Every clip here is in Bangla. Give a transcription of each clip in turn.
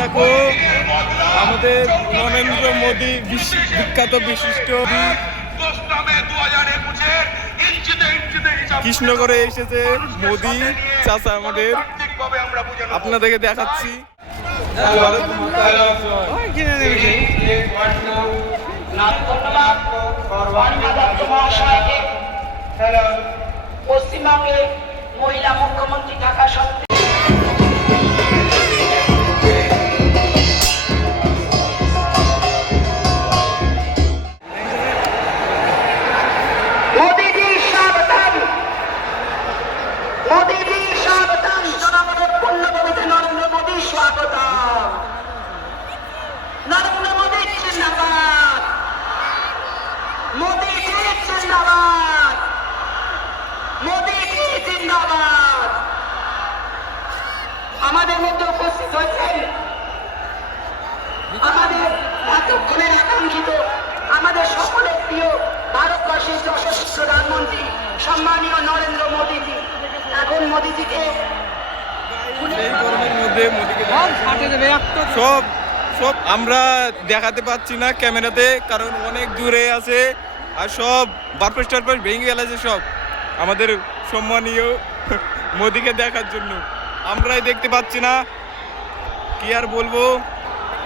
দেখো আমাদের নরেন্দ্র মোদী বিখ্যাত বিশিষ্ট কৃষ্ণগড়ে এসেছে মোদী চাচা আমাদের, আপনাদেরকে দেখাচ্ছি। পশ্চিমবঙ্গে মহিলা মুখ্যমন্ত্রী থাকা সত্ত্বেও আমাদের মধ্যে উপস্থিত হয়েছেন আমাদের এতক্ষণের আকাঙ্ক্ষিত, আমাদের সকলের প্রিয় ভারতবর্ষের যশস্বী প্রধানমন্ত্রী সম্মানীয় নরেন্দ্র মোদীজি। এখন মোদীজিকে সব সব আমরা দেখাতে পাচ্ছি না ক্যামেরাতে, কারণ অনেক দূরে আছে আর সব বারপাস টারপাস ভেঙে গেছে সব আমাদের সম্মানীয় মোদীকে দেখার জন্য। আমরাই দেখতে পাচ্ছি না, কি আর বলবো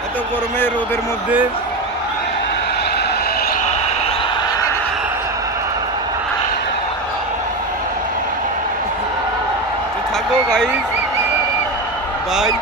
এত গরমে রোদের মধ্যে। থাকো গাইস, বাই।